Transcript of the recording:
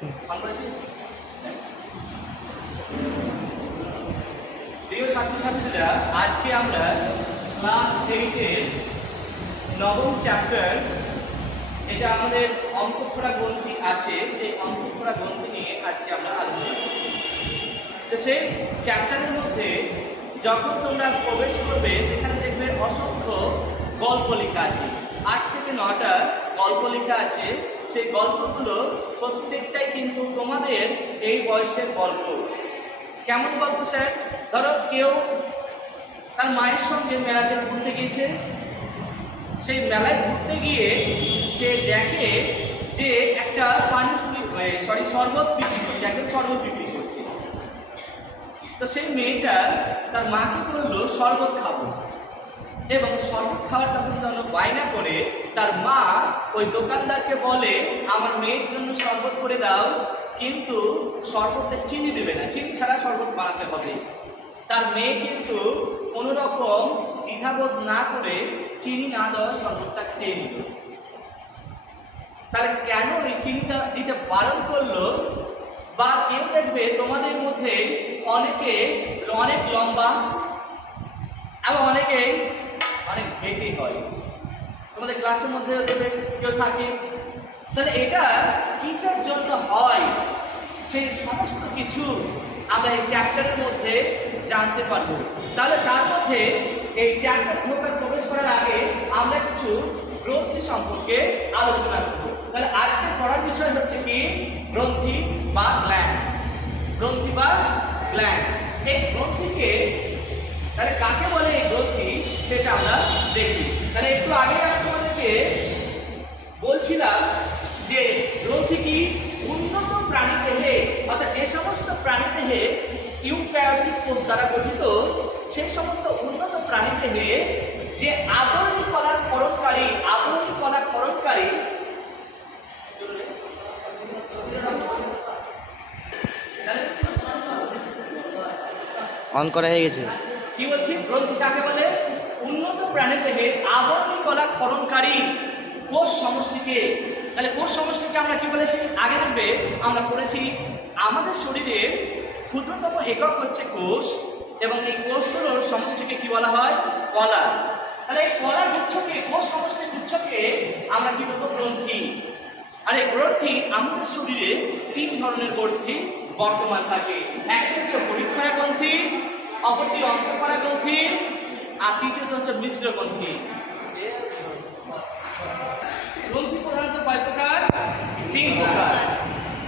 প্রিয় ছাত্রছাত্রীরা, আজকে আমরা ক্লাস 8-এর নবম চ্যাপ্টার, এটা আমাদের অঙ্কক্ষরা গ্রন্থি আছে, সেই অঙ্কক্ষরা গ্রন্থি নিয়ে আজকে আমরা আলোচনা করব। তো সেই চ্যাপ্টারের মধ্যে যখন তোমরা প্রবেশ করবে সেখানে দেখবে অসংখ্য গল্প লেখা আছে, 8 থেকে 9টা গল্প লেখা আছে। সেই গল্পগুলো প্রত্যেকটাই কিন্তু তোমাদের এই বয়সের গল্প। কেমন গল্প স্যার? ধরো কেউ তার মায়ের সঙ্গে মেলাতে ঘুরতে গিয়েছে, সেই মেলায় ঘুরতে গিয়ে সে দেখে যে একটা শরবত বিক্রি করছে, একটা শরবত বিক্রি করছে। তো সেই মেয়েটা তার মাকে বললো শরবত খাবো, এবং শরবত খাওয়ার জন্য বায়না করে তার মা ওই দোকানদারকে বলে আমার মেয়ের জন্য শরবত করে দাও, কিন্তু শরবতে চিনি দেবে না, চিনি ছাড়া শরবত বানাতে হবে। তার মেয়ে কিন্তু কোনো রকম দ্বিধাবোধ না করে চিনি না দেওয়া শরবতটা খেয়ে নিল। তাহলে কেন এই চিনিটা দিতে বারণ করলো? বা কেউ দেখবে তোমাদের মধ্যে অনেকে অনেক লম্বা এবং অনেকে অনেক ভেটে হয়, তোমাদের ক্লাসের মধ্যে কেউ থাকে। তাহলে এটা কিসের জন্য হয় সেই সমস্ত কিছু আমরা এই চ্যাপ্টারের মধ্যে জানতে পারবো। তাহলে তার মধ্যে এই চ্যাপ্টার প্রবেশ করার আগে আমরা কিছু গ্রন্থি সম্পর্কে আলোচনা করব। তাহলে আজকে পড়ার বিষয় হচ্ছে কি? গ্রন্থি বা গ্ল্যান্ড। গ্রন্থি বা গ্ল্যান্ড, এই গ্রন্থিকে তাহলে কাকে বলে এই গ্রন্থি সেটা আমরা দেখি। তাহলে একটু আগে আমি তোমাদেরকে বলছিলাম যে গ্রন্থি কি? উন্নত প্রাণীদেহে, অর্থাৎ যে সমস্ত প্রাণীদেহে ইউক্যারিওটিক কোষ দ্বারা গঠিত, সেই সমস্ত উন্নত প্রাণীদেহে যে আবরণী কণা ক্ষরণকারী অন করা হয়ে গেছে। কি বলছি? গ্রন্থি কাকে বলে? উন্নত প্রাণীদেহে আবরণী কণা ক্ষরণকারী কোষ সমষ্টিকে। তাহলে কোষ সমষ্টিকে আমরা কি বলেছি? আগে দেখবে আমরা পড়েছি আমাদের শরীরের ক্ষুদ্রতম একক হচ্ছে কোষ, এবং এই কোষগুলোর সমষ্টিকে কি বলা হয়? কলা। তাহলে এই কলা গুচ্ছকে, কোষ সমষ্টি গুচ্ছকে আমরা কি বলবো? গ্রন্থি। আর এই গ্রন্থি আমাদের শরীরে 3 ধরনের গ্রন্থি বর্তমান থাকে। একটি হচ্ছে পরিক্ষয়া গ্রন্থি, অপরটি অন্তঃকরা গ্রন্থি, আর তৃতীয়টি হচ্ছে মিশ্র গ্রন্থি। গ্রন্থি প্রধানত কয় প্রকার? 3 প্রকার।